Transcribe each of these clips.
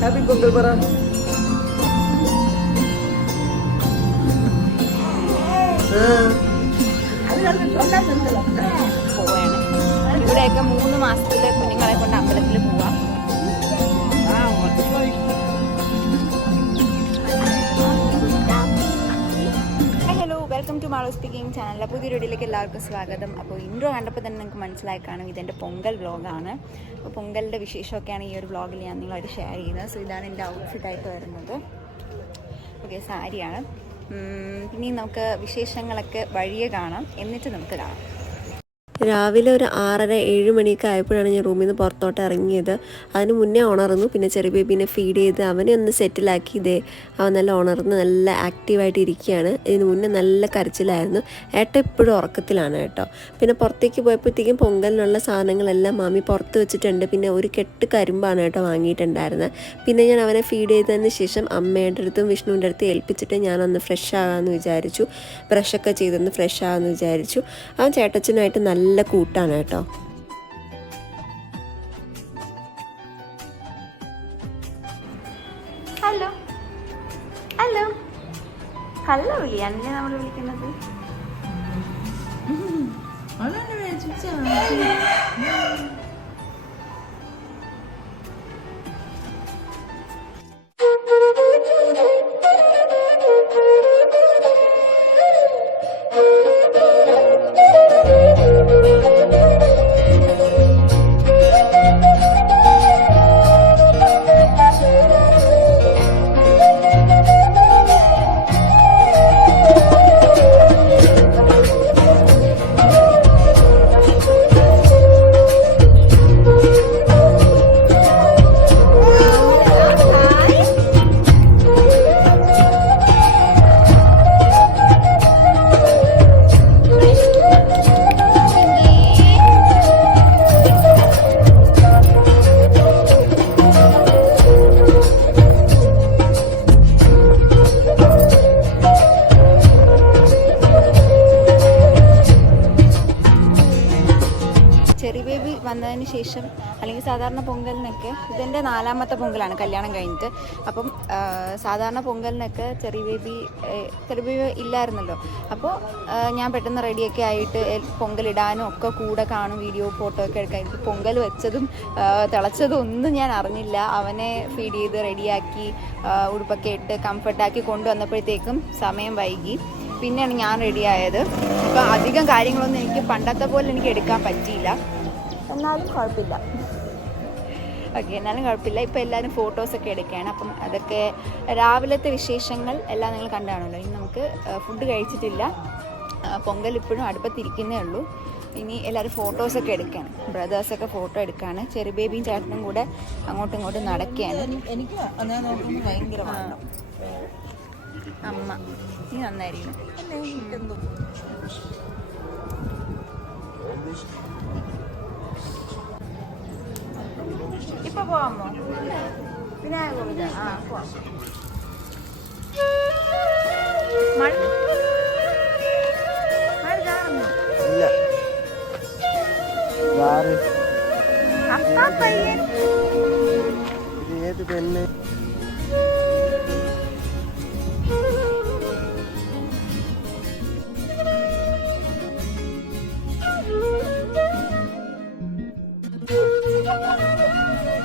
Happy Pongal പറ ഇവിടെയൊക്കെ മൂന്ന് മാസത്തിൽ കുഞ്ഞുങ്ങളെ കൊണ്ട് അമ്പലത്തിൽ പോവാം. വെൽക്കം ടു മാളോ സ്പീക്കിംഗ് ചാനലിലെ പുതിയ വീഡിയോയിലേക്ക് എല്ലാവർക്കും സ്വാഗതം. അപ്പോൾ ഇൻട്രോ കണ്ടപ്പോൾ തന്നെ നിങ്ങൾക്ക് മനസ്സിലായി കാണും. ഇതെന്റെ പൊങ്കൽ വ്ളോഗാണ്. അപ്പോൾ പൊങ്കലിന്റെ വിശേഷമൊക്കെയാണ് ഈ ഒരു വ്ളോഗിൽ ഞാൻ നിങ്ങളായിട്ട് ഷെയർ ചെയ്യുന്നത്. സോ ഇതാണ് എന്റെ ഔട്ട്ഫിറ്റായിട്ട് വരുന്നത്. ഓക്കെ സാരിയാണ്. ഇനി നമുക്ക് വിശേഷങ്ങളൊക്കെ വഴിയെ കാണാം. എന്നിട്ട് നമുക്ക് കാണാം. രാവിലെ ഒരു ആറര ഏഴ് മണിയൊക്കെ ആയപ്പോഴാണ് ഞാൻ റൂമിൽ നിന്ന് പുറത്തോട്ട് ഇറങ്ങിയത്. അതിന് മുന്നേ ഉണർന്നു പിന്നെ ചെറിയ ബേബീനെ ഫീഡ് ചെയ്ത് അവനെ ഒന്ന് സെറ്റിലാക്കി ഇതേ അവൻ നല്ല ഉണർന്ന് നല്ല ആക്റ്റീവായിട്ട് ഇരിക്കുകയാണ്. ഇതിന് മുന്നേ നല്ല കരച്ചിലായിരുന്നു. ഏട്ട എപ്പോഴും ഉറക്കത്തിലാണ് കേട്ടോ. പിന്നെ പുറത്തേക്ക് പോയപ്പോഴത്തേക്കും പൊങ്കലിനുള്ള സാധനങ്ങളെല്ലാം മാമി പുറത്ത് വെച്ചിട്ടുണ്ട്. പിന്നെ ഒരു കെട്ട് കരിമ്പാണ് കേട്ടോ വാങ്ങിയിട്ടുണ്ടായിരുന്നത്. പിന്നെ ഞാൻ അവനെ ഫീഡ് ചെയ്തതിന് ശേഷം അമ്മയുടെ അടുത്തും വിഷ്ണുവിന്റെ അടുത്തും ഏൽപ്പിച്ചിട്ട് ഞാനൊന്ന് ഫ്രഷ് ആകാമെന്ന് വിചാരിച്ചു. ബ്രഷൊക്കെ ചെയ്തൊന്ന് ഫ്രഷ് ആകാമെന്ന് വിചാരിച്ചു. അവൻ ചേട്ടച്ചനുമായിട്ട് നല്ല കൂട്ടാണ് കേട്ടോ. ഹലോ ഹലോ ഹലോ വിളിയാണല്ലേ നമ്മൾ വിളിക്കുന്നത്. ചെറി സാധാരണ പൊങ്കലിനൊക്കെ ഇതെന്റെ നാലാമത്തെ പൊങ്കലാണ് കല്യാണം കഴിഞ്ഞിട്ട്. അപ്പം സാധാരണ പൊങ്കലിനൊക്കെ ചെറിയ ബേബി ചെറിയ ചെറി ബേബി ഇല്ലായിരുന്നല്ലോ. അപ്പോൾ ഞാൻ പെട്ടെന്ന് റെഡിയൊക്കെ ആയിട്ട് പൊങ്കലിടാനും ഒക്കെ കൂടെ കാണും വീഡിയോ ഫോട്ടോ ഒക്കെ എടുക്കാൻ. എനിക്ക് പൊങ്കൽ വെച്ചതും തിളച്ചതും ഒന്നും ഞാൻ അറിഞ്ഞില്ല. അവനെ ഫീഡ് ചെയ്ത് റെഡിയാക്കി ഉടുപ്പൊക്കെ ഇട്ട് കംഫർട്ടാക്കി കൊണ്ടുവന്നപ്പോഴത്തേക്കും സമയം വൈകി. പിന്നെയാണ് ഞാൻ റെഡിയായത്. അപ്പോൾ അധികം കാര്യങ്ങളൊന്നും എനിക്ക് പണ്ടത്തെ പോലെ എനിക്ക് എടുക്കാൻ പറ്റിയില്ല. എന്നാലും കുഴപ്പമില്ല. ഓക്കെ എന്നാലും കുഴപ്പമില്ല. ഇപ്പോൾ എല്ലാവരും ഫോട്ടോസൊക്കെ എടുക്കുകയാണ്. അപ്പം അതൊക്കെ രാവിലത്തെ വിശേഷങ്ങൾ എല്ലാം നിങ്ങൾ കണ്ടാണല്ലോ. ഇനി നമുക്ക് ഫുഡ് കഴിച്ചിട്ടില്ല. പൊങ്കൽ ഇപ്പോഴും അടുപ്പത്തിരിക്കുന്നേ ഉള്ളൂ. ഇനി എല്ലാവരും ഫോട്ടോസൊക്കെ എടുക്കുകയാണ്. ബ്രദേഴ്സൊക്കെ ഫോട്ടോ എടുക്കുകയാണ്. ചെറു ബേബിയും ചേട്ടനും കൂടെ അങ്ങോട്ടും ഇങ്ങോട്ടും നടക്കുകയാണ്. എനിക്ക്. അമ്മ നീ നന്നായിരിക്കും И по-моему. Binaya koyacağım. Ha, koy. Mark. Margarım. Bismillah. Bari. Hatta bayın. Yedi belli.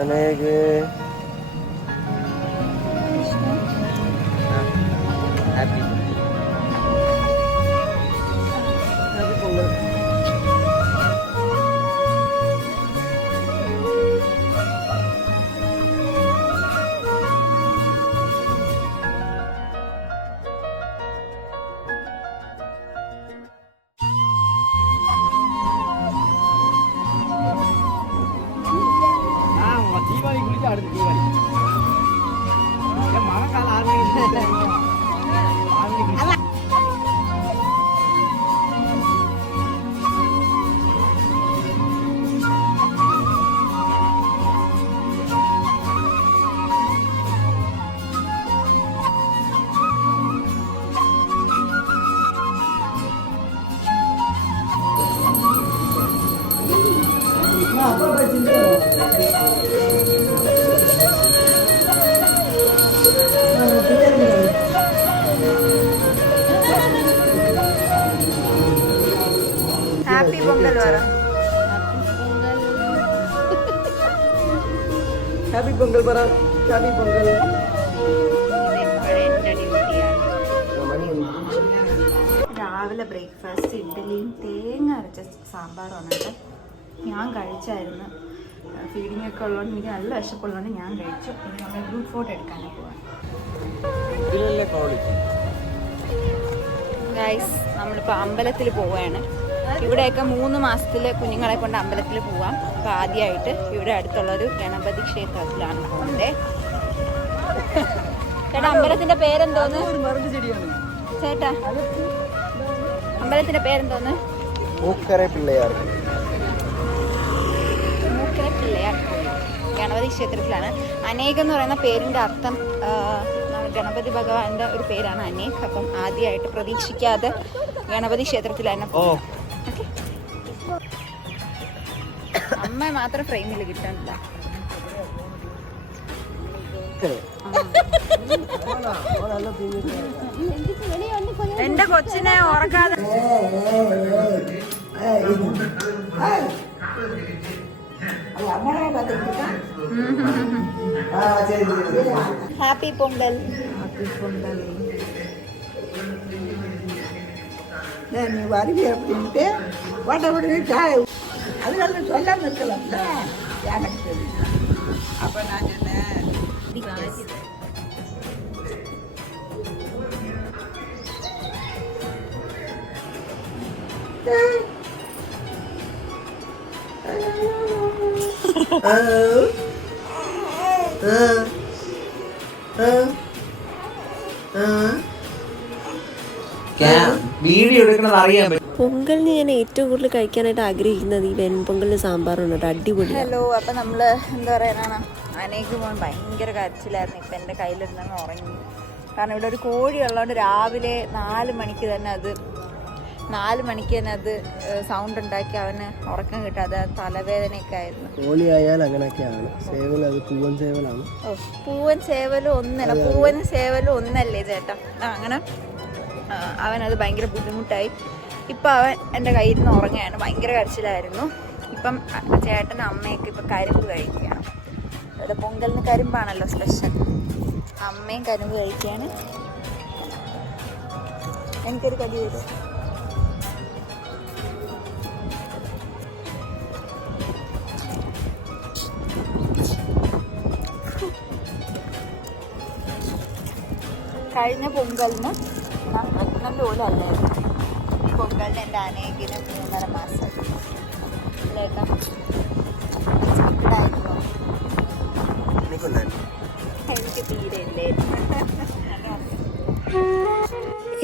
അനേക Pongal Pongal para. Happy Pongal. രാവിലെ ബ്രേക്ക്ഫാസ്റ്റ് ഇഡ്ഡലിയും തേങ്ങ അരച്ച സാമ്പാറുമാണ് കേട്ടോ. ഞാൻ കഴിച്ചായിരുന്നു. ഫീഡിംഗ് ഒക്കെ ഉള്ളതുകൊണ്ട് എനിക്ക് നല്ല വിശപ്പുള്ളതുകൊണ്ട് ഞാൻ കഴിച്ചു. ഇനി നമ്മൾ ഗ്രൂപ്പ് ഫോട്ടോ എടുക്കാനാണ് പോവാൻ ഗൈസ് നമ്മളിപ്പോൾ അമ്പലത്തിൽ പോവുകയാണ്. ഇവിടെയൊക്കെ മൂന്ന് മാസത്തിൽ കുഞ്ഞുങ്ങളെ കൊണ്ട് അമ്പലത്തിൽ പോവാം. അപ്പോൾ ആദ്യമായിട്ട് ഇവിടെ അടുത്തുള്ള ഒരു ഗണപതി ക്ഷേത്രത്തിലാണ് പോകുന്നത് ചേട്ടാ അമ്പലത്തിന്റെ പേരെന്തോന്ന്? ചേട്ടാ അമ്പലത്തിന്റെ പേരെന്തോന്ന്? മൂക്കര പിള്ളയാർ. മൂക്കര പിള്ളയാർ ഗണപതി ക്ഷേത്രത്തിലാണ്. അനേകം എന്ന് പറയുന്ന പേരിന്റെ അർത്ഥം ഗണപതി ഭഗവാന്റെ ഒരു പേരാണ് അനേക്. അപ്പം ആദ്യമായിട്ട് പ്രതീക്ഷിക്കാതെ ഗണപതി ക്ഷേത്രത്തിൽ അമ്മയെ മാത്രം ഫ്രെയിമിൽ കിട്ടണില്ല എന്റെ കൊച്ചിനെ ഉറക്കാതെ ഹാപ്പി പൊങ്കൽ ഹാപ്പി പൊങ്കൽ నేను వారికి చెప్తుంటే వాటి விட்டு அதனால சொல்ல நிற்கலாம்ல எனக்கு தெரியும் அப்போ நான் சொன்னேன் വീഡിയോ എടുക്കണത് അറിയാൻ പറ്റും പൊങ്കലിന് ഞാൻ ഏറ്റവും കൂടുതൽ കഴിക്കാനായിട്ട് ആഗ്രഹിക്കുന്നത് ഈ വെൺപൊങ്കലിന് സാമ്പാറാണ് കേട്ടോ അടിപൊളി ഹലോ അപ്പം നമ്മൾ എന്താ പറയാനാണ് അനേക്ക് പോകാൻ ഭയങ്കര കരച്ചിലായിരുന്നു ഇപ്പം എന്റെ കയ്യിലിരുന്നങ്ങ് ഉറങ്ങി. കാരണം ഇവിടെ ഒരു കോഴി ഉള്ളതുകൊണ്ട് രാവിലെ നാല് മണിക്ക് തന്നെ അത് നാല് മണിക്ക് തന്നെ അത് സൗണ്ട് ഉണ്ടാക്കി അവന് ഉറക്കം കിട്ടാതെ തലവേദനയൊക്കെ ആയിരുന്നു. കോഴി ആയാൽ അങ്ങനെയൊക്കെയാണ്. സേവൽ അത് പൂവൻ സേവലാണ്. ഓ പൂവൻ സേവലും ഒന്നല്ല പൂവൻ സേവലും ഒന്നല്ലേ ചേട്ടാ. അങ്ങനെ അവനത് ഭയങ്കര ബുദ്ധിമുട്ടായി. ഇപ്പം അവൻ എന്റെ കയ്യിൽ നിന്ന് ഉറങ്ങുകയാണ്. ഭയങ്കര കരച്ചിലായിരുന്നു. ഇപ്പം ചേട്ടൻ അമ്മയൊക്കെ ഇപ്പം കരിമ്പ് കഴിക്കുകയാണ്. ഇവിടെ പൊങ്കലിന് കരിമ്പാണല്ലോ സ്പെഷ്യൽ അമ്മയും കരിമ്പ് കഴിക്കുകയാണ്. എനിക്കൊരു കടി വരും കഴിഞ്ഞ പൊങ്കലിന് നല്ല പോലും അല്ലായിരുന്നു. പൊങ്കലിന് എന്റെ അനേകിന് മൂന്നര മാസം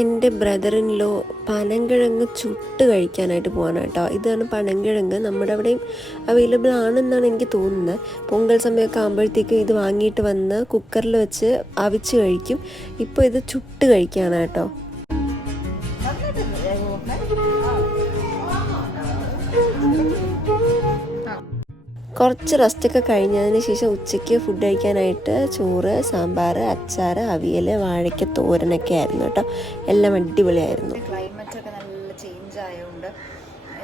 എന്റെ ബ്രദറിൻ ലോ പനങ്കിഴങ്ങ് ചുട്ട് കഴിക്കാനായിട്ട് പോകാനായിട്ടോ ഇതാണ് പനങ്കിഴങ്ങ് നമ്മുടെ അവിടെയും അവൈലബിൾ ആണെന്നാണ് എനിക്ക് തോന്നുന്നത് പൊങ്കൽ സമയമൊക്കെ ആകുമ്പോഴത്തേക്കും ഇത് വാങ്ങിയിട്ട് വന്ന് കുക്കറിൽ വെച്ച് അവിച്ച് കഴിക്കും. ഇപ്പോൾ ഇത് ചുട്ട് കഴിക്കാനായിട്ടോ. കുറച്ച് റെസ്റ്റൊക്കെ കഴിഞ്ഞതിന് ശേഷം ഉച്ചയ്ക്ക് ഫുഡ് കഴിക്കാനായിട്ട് ചോറ് സാമ്പാർ അച്ചാർ അവിയൽ വാഴയ്ക്ക തോരനൊക്കെ ആയിരുന്നു കേട്ടോ. എല്ലാം അടിപൊളിയായിരുന്നു. ക്ലൈമറ്റ് ഒക്കെ നല്ല ചേഞ്ച് ആയതുകൊണ്ട്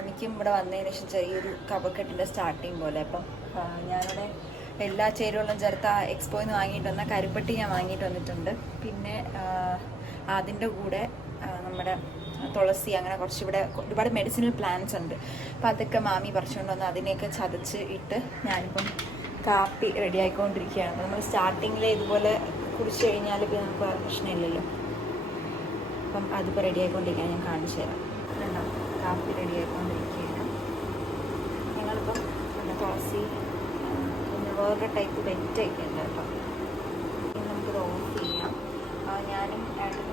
എനിക്കും ഇവിടെ വന്നതിന് ശേഷം ചെറിയൊരു കപക്കെട്ടിന്റെ സ്റ്റാർട്ടിങ് പോലെ. അപ്പം ഞാനിവിടെ എല്ലാ ചേരുവകളും ചേർത്ത് ആ എക്സ്പോയിൽ നിന്ന് വാങ്ങിയിട്ട് വന്ന കരിപ്പട്ടി ഞാൻ വാങ്ങിയിട്ട് വന്നിട്ടുണ്ട്. പിന്നെ അതിന്റെ കൂടെ നമ്മുടെ തുളസി അങ്ങനെ കുറച്ച് ഇവിടെ ഒരുപാട് മെഡിസിനൽ പ്ലാന്റ്സ് ഉണ്ട്. അപ്പം അതൊക്കെ മാമി പറിച്ചുകൊണ്ട് വന്ന് അതിനെയൊക്കെ ചതച്ച് ഇട്ട് ഞാനിപ്പം കാപ്പി റെഡി ആയിക്കൊണ്ടിരിക്കുകയാണ്. നമ്മൾ സ്റ്റാർട്ടിങ്ങിൽ ഇതുപോലെ കുടിച്ചു കഴിഞ്ഞാൽ പിന്നെ നമുക്ക് പ്രശ്നമില്ലല്ലോ. അപ്പം അതിപ്പോൾ റെഡി ആയിക്കൊണ്ടിരിക്കാൻ ഞാൻ കാണിച്ചു തരാം. കണ്ടോ? കാപ്പി റെഡി ആയിക്കൊണ്ടിരിക്കുകയാണ്. ഞങ്ങളിപ്പം പിന്നെ തുളസി? പിന്നെ ടൈപ്പ് വെറ്റ് ആയിട്ടുണ്ട് കേട്ടോ. നമുക്ക് നമുക്കിത് ഓഫ് ചെയ്യാം. ഞാനും ഏട്ടനും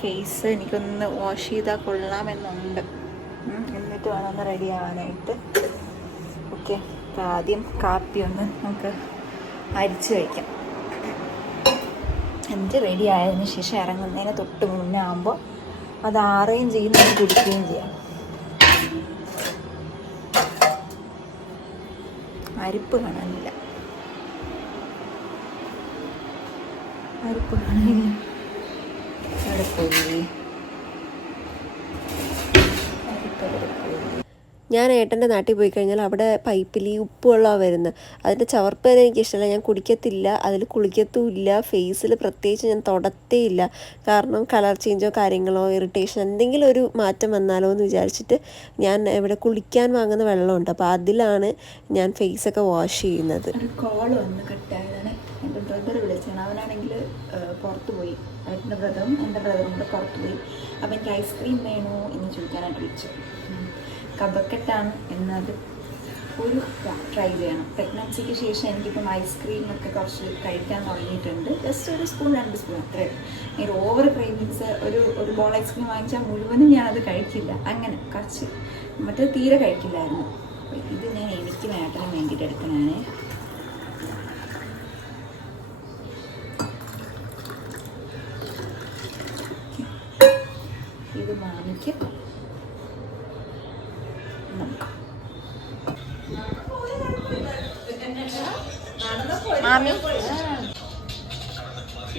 ഫേസ് എനിക്കൊന്ന് വാഷ് ചെയ്താൽ കൊള്ളാമെന്നുണ്ട്. എന്നിട്ട് വേണം ഒന്ന് റെഡി ആവാനായിട്ട്. ഓക്കെ അപ്പോൾ ആദ്യം കാപ്പി ഒന്ന് നമുക്ക് അരിച്ച് വയ്ക്കാം എന്നിട്ട് റെഡി ആയതിനു ശേഷം ഇറങ്ങുന്നതിന് തൊട്ട് മുന്നേ ആകുമ്പോൾ അത് ആറുകയും ചെയ്യും നമുക്ക് കുടിക്കുകയും ചെയ്യാം. അരിപ്പ് കാണാനില്ല. ഞാൻ ഏട്ടന്റെ നാട്ടിൽ പോയി കഴിഞ്ഞാൽ അവിടെ പൈപ്പിൽ ഈ ഉപ്പുവെള്ളമാണ് വരുന്നത്. അതിന്റെ ചവർപ്പ് എനിക്ക് ഇഷ്ടമല്ല ഞാൻ കുടിക്കത്തില്ല. അതിൽ കുളിക്കത്തുമില്ല. ഫേസിൽ പ്രത്യേകിച്ച് ഞാൻ തുടത്തേ ഇല്ല കാരണം കളർ ചേഞ്ചോ കാര്യങ്ങളോ ഇറിറ്റേഷൻ എന്തെങ്കിലും ഒരു മാറ്റം വന്നാലോ എന്ന് വിചാരിച്ചിട്ട് ഞാൻ ഇവിടെ കുളിക്കാൻ വാങ്ങുന്ന വെള്ളമുണ്ട്. അപ്പോൾ അതിലാണ് ഞാൻ ഫേസൊക്കെ വാഷ് ചെയ്യുന്നത്. കോൾ വന്ന് കട്ടായതാണ് എന്റെ ബ്രദർ വിളിച്ചാണ് അവനാണെങ്കിൽ പുറത്ത് പോയി എന്റെ ബ്രദറും എന്റെ ബ്രദറും കൂടെ പുറത്ത് പോയി അപ്പം എനിക്ക് ഐസ്ക്രീം വേണോ എന്ന് ചോദിക്കാനായിട്ട് വിളിച്ചു. കഥക്കെട്ടാണ് എന്നത് ഒരു ട്രൈ ചെയ്യണം. പ്രഗ്നൻസിക്ക് ശേഷം എനിക്കിപ്പം ഐസ്ക്രീമൊക്കെ കുറച്ച് കഴിക്കാൻ തുടങ്ങിയിട്ടുണ്ട്. ജസ്റ്റ് ഒരു സ്പൂൺ രണ്ട് സ്പൂൺ അത്രേ ഈ ഓവർ ക്രേവിങ്സ് ഒരു ഒരു ബോൾ ഐസ്ക്രീം വാങ്ങിച്ചാൽ മുഴുവനും ഞാനത് കഴിക്കില്ല. അങ്ങനെ കുറച്ച് മറ്റേ തീരെ കഴിക്കില്ലായിരുന്നു. ഇത് ഞാൻ എനിക്ക് ഏട്ടന് വേണ്ടിയിട്ട് എടുക്കണേ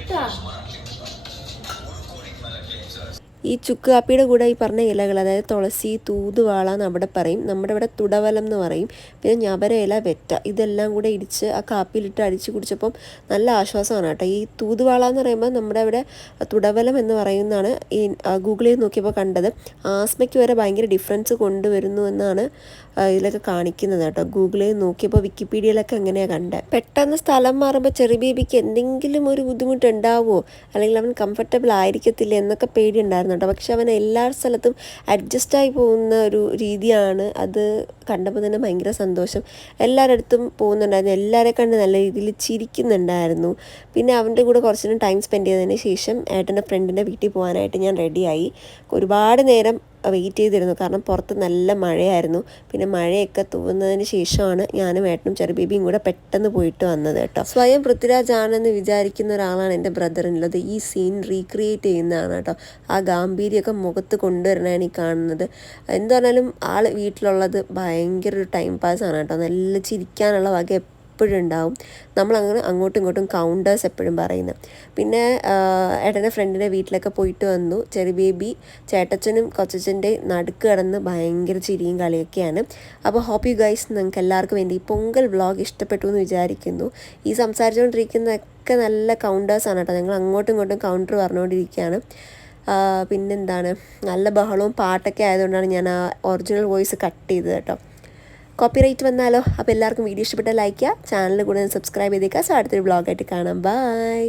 Так. ഈ ചുക്ക് കാപ്പിയുടെ കൂടെ ഈ പറഞ്ഞ ഇലകൾ അതായത് തുളസി തൂതുവാള എന്ന് അവിടെ പറയും. നമ്മുടെ ഇവിടെ തുടവലം എന്ന് പറയും. പിന്നെ ഞവര ഇല വെറ്റ ഇതെല്ലാം കൂടെ ഇടിച്ച് ആ കാപ്പിയിലിട്ട് അടിച്ച് കുടിച്ചപ്പം നല്ല ആശ്വാസമാണ് കേട്ടോ. ഈ തൂതുവാള എന്ന് പറയുമ്പോൾ നമ്മുടെ ഇവിടെ തുടവലം എന്ന് പറയുന്നതാണ് ഈ ഗൂഗിളിൽ നോക്കിയപ്പോൾ കണ്ടത്. ആസ്മയ്ക്ക് വരെ ഭയങ്കര ഡിഫറൻസ് കൊണ്ടുവരുന്നു എന്നാണ് ഇതിലൊക്കെ കാണിക്കുന്നത് കേട്ടോ. ഗൂഗിളിൽ നോക്കിയപ്പോൾ വിക്കിപീഡിയയിലൊക്കെ അങ്ങനെയാണ് കണ്ടത് പെട്ടെന്ന് സ്ഥലം മാറുമ്പോൾ ചെറിയ ബേബിക്ക് എന്തെങ്കിലും ഒരു ബുദ്ധിമുട്ട് ഉണ്ടാവുമോ അല്ലെങ്കിൽ അവൻ കംഫർട്ടബിൾ ആയിരിക്കത്തില്ല എന്നൊക്കെ പേടിയുണ്ടായിരുന്നു. കേട്ടോ പക്ഷെ അവൻ എല്ലാ സ്ഥലത്തും അഡ്ജസ്റ്റായി പോകുന്ന ഒരു രീതിയാണ് അത് കണ്ടപ്പോൾ തന്നെ ഭയങ്കര സന്തോഷം. എല്ലാവരുടെ അടുത്തും പോകുന്നുണ്ടായിരുന്നു. എല്ലാവരെ കണ്ട് നല്ല രീതിയിൽ ചിരിക്കുന്നുണ്ടായിരുന്നു. പിന്നെ അവന്റെ കൂടെ കുറച്ച് നേരം ടൈം സ്പെൻഡ് ചെയ്തതിന് ശേഷം ഏട്ടന്റെ ഫ്രണ്ടിന്റെ വീട്ടിൽ പോകാനായിട്ട് ഞാൻ റെഡിയായി ഒരുപാട് നേരം വെയിറ്റ് ചെയ്തിരുന്നു. കാരണം പുറത്ത് നല്ല മഴയായിരുന്നു. പിന്നെ മഴയൊക്കെ തൂവുന്നതിന് ശേഷമാണ് ഞാനും ഏട്ടനും ചെറു ബേബിയും കൂടെ പെട്ടെന്ന് പോയിട്ട് വന്നത് കേട്ടോ. സ്വയം പൃഥ്വിരാജ് ആണെന്ന് വിചാരിക്കുന്ന ഒരാളാണ് എന്റെ ബ്രദറിനുള്ളത്. ഈ സീൻ റീക്രിയേറ്റ് ചെയ്യുന്നതാണ് കേട്ടോ. ആ ഗാംഭീര്യമൊക്കെ മുഖത്ത് കൊണ്ടുവരണമാണ് ഈ കാണുന്നത്. എന്ത് പറഞ്ഞാലും ആൾ വീട്ടിലുള്ളത് ഭയങ്കര ഒരു ടൈം ആണ് കേട്ടോ. നല്ല ചിരിക്കാനുള്ള വക എപ്പോഴും ഉണ്ടാവും. നമ്മളങ്ങനെ അങ്ങോട്ടും ഇങ്ങോട്ടും കൗണ്ടേഴ്സ് എപ്പോഴും പറയുന്നത്. പിന്നെ ഏട്ടന്റെ ഫ്രണ്ടിന്റെ വീട്ടിലൊക്കെ പോയിട്ട് വന്നു. ചെറിയ ബേബി ചേട്ടച്ചനും കൊച്ചച്ചന്റെ നടുക്ക് കിടന്ന് ഭയങ്കര ചിരിയും കളിയൊക്കെയാണ്. അപ്പോൾ ഹോപ്പ് യു ഗൈസ് നിങ്ങൾക്ക് എല്ലാവർക്കും വേണ്ടി ഈ പൊങ്കൽ വ്ളോഗ് ഇഷ്ടപ്പെട്ടു എന്ന് വിചാരിക്കുന്നു. ഈ സംസാരിച്ചുകൊണ്ടിരിക്കുന്നതൊക്കെ നല്ല കൗണ്ടേഴ്സാണ് കേട്ടോ. ഞങ്ങൾ അങ്ങോട്ടും ഇങ്ങോട്ടും കൗണ്ടർ പറഞ്ഞുകൊണ്ടിരിക്കുകയാണ്. പിന്നെന്താണ്? നല്ല ബഹളവും പാട്ടൊക്കെ ആയതുകൊണ്ടാണ് ഞാൻ ആ ഒറിജിനൽ വോയിസ് കട്ട് ചെയ്തത് കേട്ടോ. കോപ്പിറൈറ്റ് വന്നാലോ. അപ്പോൾ എല്ലാവർക്കും വീഡിയോ ഇഷ്ടപ്പെട്ടാൽ ലൈക്ക് ചെയ്യുക. ചാനൽ കൂടെ സബ്സ്ക്രൈബ് ചെയ്തേക്കുക. സോ അടുത്തൊരു ബ്ലോഗായിട്ട് കാണാം. ബൈ